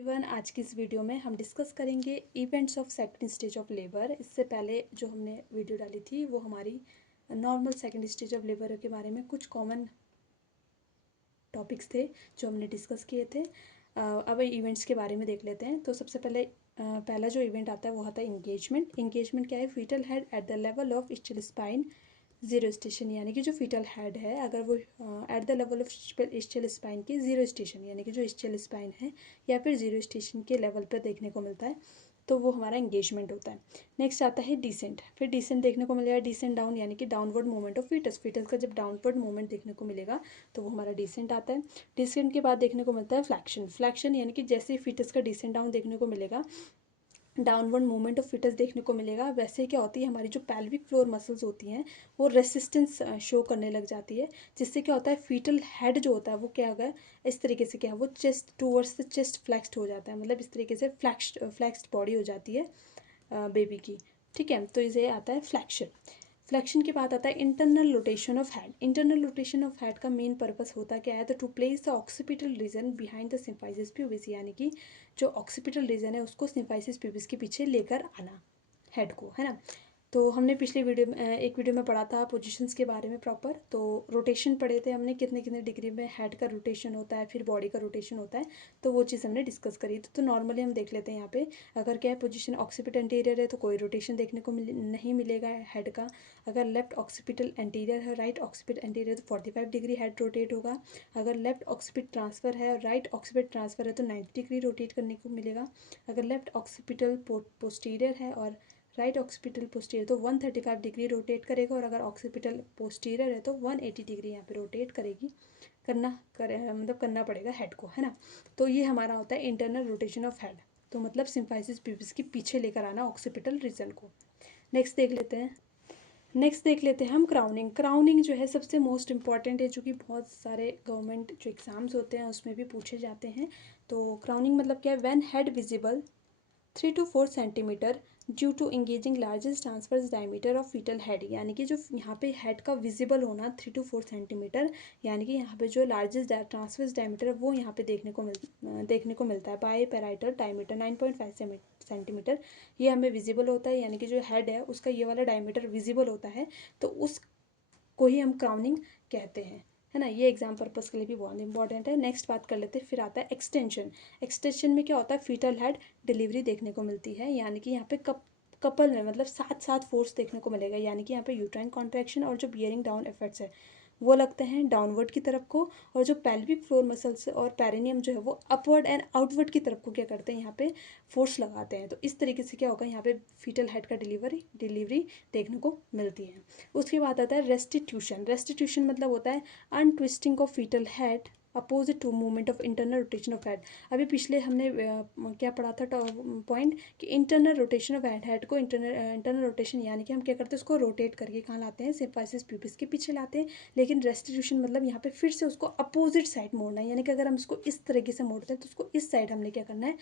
Everyone, आज की इस वीडियो में हम डिस्कस करेंगे events of second stage of labour. इससे पहले जो हमने वीडियो डाली थी वो हमारी normal second stage of labour के बारे में कुछ कॉमन टॉपिक्स थे जो हमने डिस्कस किए थे। अब इवेंट्स के बारे में देख लेते हैं। तो सबसे पहले पहला जो इवेंट आता है वो आता है इंगेजमेंट। इंगेजमेंट क्या है? Fetal head at the level of still spine zero station, यानी कि जो फीटल हेड है अगर वो at the level of still spine की जीरो स्टेशन, यानी कि जो स्टिल स्पाइन है या फिर जीरो स्टेशन के लेवल पर देखने को मिलता है, तो वो हमारा इंगेजमेंट होता है। नेक्स्ट आता है डिसेंट। फिर डिसेंट देखने को मिलेगा डिसेंट डाउन, यानी कि downward movement of fetus. Fetus का जब डाउनवर्ड मूवमेंट देखने को मिलेगा तो वो हमारा डिसेंट आता है। डिसेंट के बाद देखने को मिलता है फ्लैक्शन। फ्लैक्शन यानी कि जैसे ही फीटस का डिसेंट डाउन देखने को मिलेगा, डाउनवर्ड मूवमेंट ऑफ फिटस देखने को मिलेगा, वैसे क्या होती है हमारी जो पेल्विक फ्लोर मसल्स होती हैं वो रेसिस्टेंस शो करने लग जाती है, जिससे क्या होता है फीटल हेड जो होता है वो क्या होगा, इस तरीके से क्या है वो चेस्ट टूवर्ड्स द चेस्ट फ्लैक्स्ड हो जाता है, मतलब इस तरीके से फ्लैक्स्ड बॉडी हो जाती है बेबी की। ठीक है, तो इसे आता है फ्लैक्शन। फ्लैक्शन के बाद आता है internal rotation of head. Internal rotation of head का मेन पर्पस होता क्या है? तो to place the occipital region behind the symphysis pubis, यानी कि जो ऑक्सीपिटल रीजन है उसको सिम्फाइसिस प्यूबिस के पीछे लेकर आना हेड को, है ना। तो हमने पिछले वीडियो में एक वीडियो में पढ़ा था पोजीशंस के बारे में प्रॉपर। तो रोटेशन पढ़े थे हमने, कितने कितने डिग्री में हेड का रोटेशन होता है, फिर बॉडी का रोटेशन होता है, तो वो चीज़ हमने डिस्कस करी थी। तो नॉर्मली हम देख लेते हैं यहाँ पे, अगर क्या है पोजीशन ऑक्सीपिट एंटीरियर है तो कोई रोटेशन देखने को नहीं मिलेगा हेड का। अगर लेफ्ट ऑक्सीपिटल एंटीरियर है, राइट ऑक्सीपिट एंटीरियर तो 45 डिग्री हेड रोटेट होगा। अगर लेफ्ट ऑक्सीपिट ट्रांसफर है और राइट ऑक्सीपिट ट्रांसफर है तो 90 डिग्री रोटेट करने को मिलेगा। अगर लेफ्ट ऑक्सीपिटल पोस्टीरियर है और राइट ऑक्सीपिटल पोस्टीरियर तो 135 डिग्री रोटेट करेगा, और अगर ऑक्सीपिटल पोस्टीरियर है तो 180 डिग्री यहाँ पे रोटेट करेगी, मतलब करना पड़ेगा हेड को, है ना। तो ये हमारा होता है इंटरनल रोटेशन ऑफ हेड। तो मतलब सिम्फाइसिस प्यूबिस के पीछे लेकर आना ऑक्सीपिटल रीजन को। नेक्स्ट देख लेते हैं हम क्राउनिंग। क्राउनिंग जो है सबसे मोस्ट इंपॉर्टेंट है, जो कि बहुत सारे गवर्नमेंट जो एग्जाम्स होते हैं उसमें भी पूछे जाते हैं। तो क्राउनिंग मतलब क्या है? When head visible 3 to 4 centimetre due to engaging largest transverse diameter of fetal head, यानी कि जो यहाँ पे हेड का विजिबल होना 3 to 4 सेंटीमीटर, यानी कि यहाँ पे जो लार्जेस्ट ट्रांसफर्स डायमीटर है वो यहाँ पे देखने को मिलता है बाय पैराइटल डायमीटर 9.5 सेंटीमीटर, ये हमें विजिबल होता है, यानी कि जो हेड है उसका ये वाला डायमीटर विजिबल होता है, तो उसको ही हम क्राउनिंग कहते हैं, है ना। ये एग्जाम पर्पस के लिए भी बहुत इंपॉर्टेंट है। नेक्स्ट बात कर लेते हैं, फिर आता है एक्सटेंशन। एक्सटेंशन में क्या होता है? फीटल हेड डिलीवरी देखने को मिलती है, यानी कि यहाँ पे कपल में मतलब साथ साथ फोर्स देखने को मिलेगा, यानी कि यहाँ पे यूट्राइन कॉन्ट्रैक्शन और जो बियरिंग डाउन इफेक्ट्स है वो लगते हैं डाउनवर्ड की तरफ को, और जो पेल्विक फ्लोर मसल्स और पेरिनियम जो है वो अपवर्ड एंड आउटवर्ड की तरफ को क्या करते हैं, यहाँ पे फोर्स लगाते हैं। तो इस तरीके से क्या होगा, यहाँ पे फीटल हेड का डिलीवरी देखने को मिलती है। उसके बाद आता है रेस्टिट्यूशन। रेस्टिट्यूशन मतलब होता है untwisting of fetal head opposite to movement of internal rotation of head. अभी पिछले हमने क्या पढ़ा था पॉइंट कि इंटरनल रोटेशन ऑफ हेड को इंटरनल रोटेशन, यानी कि हम क्या करते हैं उसको रोटेट करके कहाँ लाते हैं? सिम्फाइसिस प्यूबिस के पीछे लाते हैं। लेकिन रेस्टिट्यूशन मतलब यहाँ पे फिर से उसको अपोजिट साइड मोड़ना है, यानी कि अगर हम इसको इस तरीके से मोड़ते हैं तो उसको इस साइड हमने क्या करना है,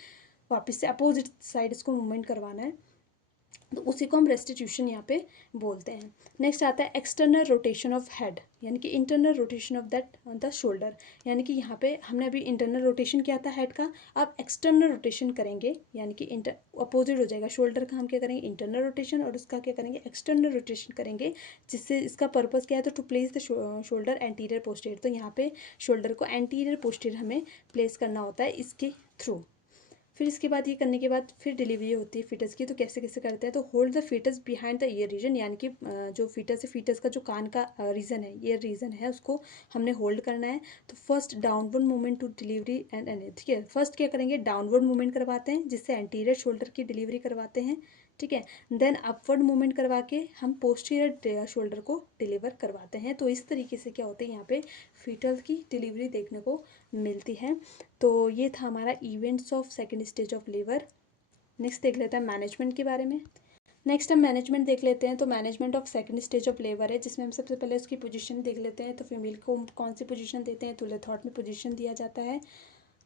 वापस से अपोजिट साइड इसको मूवमेंट करवाना है, तो उसी को हम रेस्टिट्यूशन यहाँ पे बोलते हैं। नेक्स्ट आता है एक्सटर्नल रोटेशन ऑफ हेड, यानी कि internal rotation of that the shoulder, यानी कि यहाँ पे हमने अभी इंटरनल रोटेशन किया था हेड का, अब एक्सटर्नल रोटेशन करेंगे, यानी कि अपोजिट हो जाएगा। शोल्डर का हम क्या करेंगे? इंटरनल रोटेशन, और उसका क्या करेंगे? एक्सटर्नल रोटेशन करेंगे, जिससे इसका पर्पस क्या है? तो to place the shoulder anterior posterior, तो यहाँ पे शोल्डर को एंटीरियर पोस्टीरियर हमें प्लेस करना होता है इसके थ्रू। फिर इसके बाद ये करने के बाद फिर डिलीवरी होती है फिटस की। तो कैसे कैसे करते हैं? तो hold the fetus behind the ear region, यानी कि जो फिटस है, फिटस का जो कान का रीजन है, ईयर रीजन है, उसको हमने होल्ड करना है। तो first downward movement to delivery and ठीक है, फर्स्ट क्या करेंगे? डाउनवर्ड मूवमेंट करवाते हैं, जिससे एंटीरियर शोल्डर की डिलीवरी करवाते हैं, ठीक है। देन अपवर्ड मूवमेंट करवा के हम पोस्टीरियर शोल्डर को डिलीवर करवाते हैं। तो इस तरीके से क्या होता है, यहाँ पे फीटल की डिलीवरी देखने को मिलती है। तो ये था हमारा events of second stage of labour. Next देख लेते हैं मैनेजमेंट के बारे में। नेक्स्ट हम मैनेजमेंट देख लेते हैं। तो management of second stage of labour है, जिसमें हम सबसे पहले उसकी पोजीशन देख लेते हैं। तो फीमेल को कौन सी पोजीशन देते हैं? तो लेथॉट में पोजीशन दिया जाता है।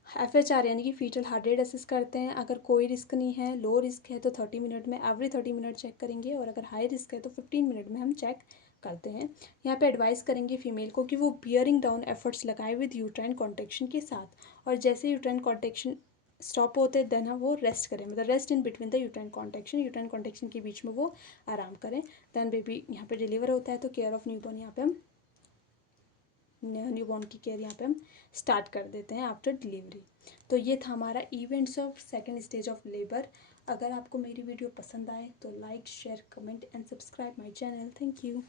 FHR यानी कि फीटल हार्ट रेट असेस करते हैं। अगर कोई रिस्क नहीं है, लो रिस्क है, तो 30 मिनट में एवरी 30 मिनट चेक करेंगे, और अगर हाई रिस्क है तो 15 मिनट में हम चेक करते हैं। यहाँ पे एडवाइस करेंगे फीमेल को कि वो बियरिंग डाउन एफर्ट्स लगाए विद यूट्राइन कॉन्ट्रैक्शन के साथ, और जैसे यूट्राइन कॉन्ट्रैक्शन स्टॉप होते हैं देन वो रेस्ट करें, मतलब rest in between the uterine contraction के बीच में वो आराम करें। देन बेबी यहाँ पे डिलीवर होता है तो केयर ऑफ़ न्यूबॉर्न यहाँ पे हम न्यूबॉर्न की केयर यहाँ पे हम स्टार्ट कर देते हैं आफ्टर डिलीवरी। तो ये था हमारा events of second stage of labour. अगर आपको मेरी वीडियो पसंद आए तो like share comment and subscribe my channel. Thank you.